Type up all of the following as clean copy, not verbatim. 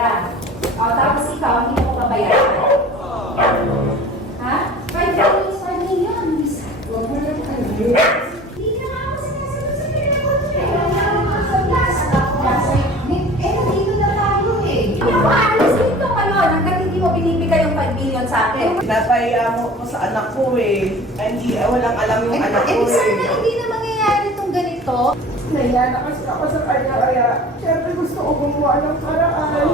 pera. O, tapos ikaw, hindi mo pabayaran. Ha? 5 million. Huwag mo lang kayo. Hindi na nga ako sinasagot sa pinagod ko eh. Wala akong makasablas. Nandito na tayo eh. Hindi ako aalis dito ngayon hanggat hindi mo binibigay yung 5 million sa akin. Pinapahiya mo sa anak ko eh. Walang alam yung anak ko Sana eh. hindi na mangyayari itong ganito. Nahiya na kasi ako sa kanya kaya syempre gusto ko gumawa ng paraan.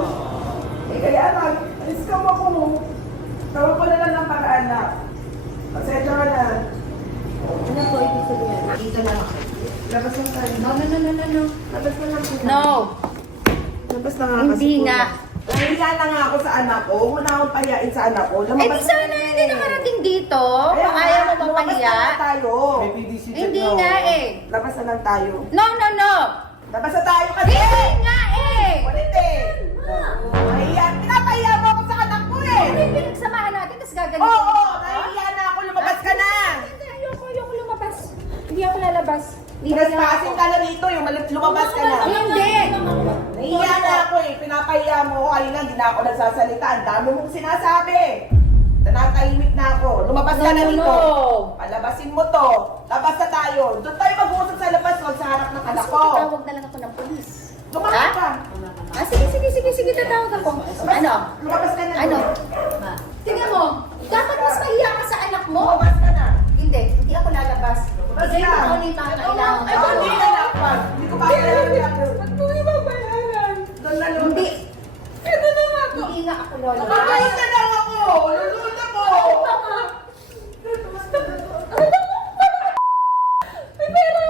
Eh kaya alis ka mo ako. Tawag ko na lang ng paraan na. Pasensya ka na. Ano po ibig sabihin? Dito lang ako. Labas lang tayo. No. Labas na lang po. No. Labas na nga Hindi kasi po. nga. Nahiya na nga ako sa anak ko. Huwag mo na akong pahiyain sa anak ko. Eh di sana hindi nakarating dito. Kaya Kung ayaw mo lumabas mapahiya. na lang tayo. Hindi nga eh. Labas na lang tayo. No. Labas na tayo kasi. Hindi nga eh. Ulit eh. Nahiya. Pinapahiya mo ako sa anak ko eh. Ano yung pinagsamahan natin? Tapos gaganyan. Oo, nahiya na ako. Lumabas ka na. Hindi, ayoko lumabas. Hindi ako lalabas. Trespassing ka na dito. Yung lumabas ka na. Hindi. Nahiya na ako eh. Pinapahiya mo ako. Kanina hindi na ako nagsasalita. Ang dami mong sinasabi. Nanatahimik na ako. Lumabas ka na dito. Palabasin mo to. Labas na tayo. Doon tayo mag-uusap sa labas. Huwag sa harap ng anak ko. Tawag na lang ako ng polis. Lumabas ka. Sige, tatawag ako. Ano? Lumabas ka na. Ano? Tingnan mo, dapat mas mahiya ka sa anak mo. Lumabas ka na. Hindi ako lalabas. Lumabas Bigay ka. mo ako yung pangailangan Ay, ko. hindi na dapat. Hindi ko pa kailangan. Ba't mo ibabayaran? Doon na lumabas. Hindi. Ito na nga ako. Hindi nga ako lola. Lumabas na lang ako. Lulunod ako. May pera